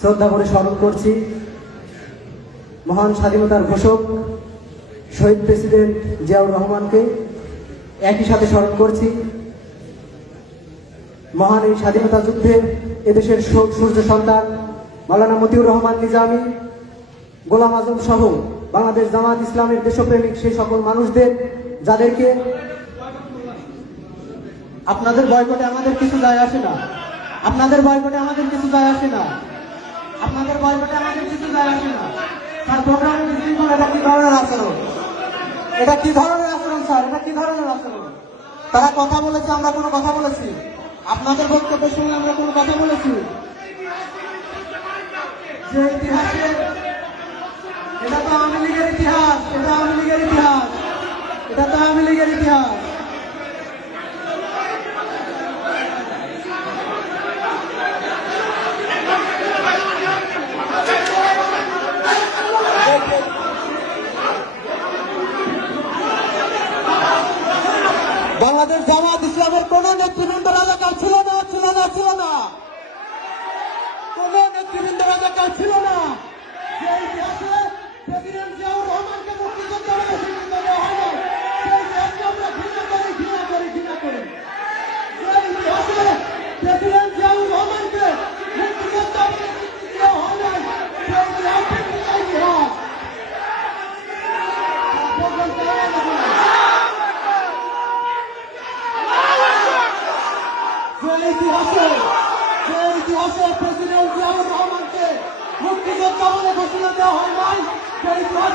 শ্রদ্ধা করে স্মরণ করছি মহান স্বাধীনতার ঘোষক শহীদ প্রেসিডেন্ট জিয়াউর রহমানকে। একই সাথে স্মরণ করছি মহান এই স্বাধীনতা যুদ্ধে এদেশের সূর্য সন্তান মাওলানা মতিউর রহমান নিজামী, গোলাম আজম সহ বাংলাদেশ জামাত ইসলামের দেশপ্রেমিক সেই সকল মানুষদের, যাদেরকে আপনাদের বয়কটে আমাদের কিছু যায় আসে না, আপনাদের বয়কটে আমাদের কিছু যায় আসে না, আপনাদের বয়কটে আমাদের কিছু যায় আসে না। তার প্রোগ্রামের বিশৃঙ্খলা, এটা কি ধরনের আচরণ? এটা কি ধরনের আচরণ স্যার? এটা কি ধরনের আচরণ? তারা কথা বলেছে, আমরা কোনো কথা বলেছি? আপনাদের বক্তব্যের সঙ্গে আমরা কোনো কথা বলেছি? যে ইতিহাসে, এটা তো আওয়ামী লীগের ইতিহাস, এটা আওয়ামী লীগের ইতিহাস, এটা তো আওয়ামী লীগের ইতিহাস। বাংলাদেশ জামাত ইসলামের কোন নেতৃবৃন্দ রাজাকার ছিল না, ছিল না, ছিল না, কোন নেতৃবৃন্দ রাজাকার ছিল না। যে ইতিহাসে প্রেসিডেন্ট জিয়াউর রহমানকে মুক্তিযোদ্ধা বলে স্বীকৃতি দেওয়া হয় না, সেই ইতিহাসকে আমরা ঘৃণা করি, ঘৃণা করি, ঘৃণা করি। যে ইতিহাসে প্রেসিডেন্ট জিয়াউর রহমানকে মুক্তিযোদ্ধা বলে স্বীকৃতি দেওয়া হয় না, সেই ইতিহাসকে ঘৃণা ইতিহাস। যে ইতিহাসে প্রেসিডেন্ট জিয়াউর রহমানকে মুক্তিযোদ্ধা বলে ঘোষণা দেওয়া হয় নাই, সেই ইতিহাস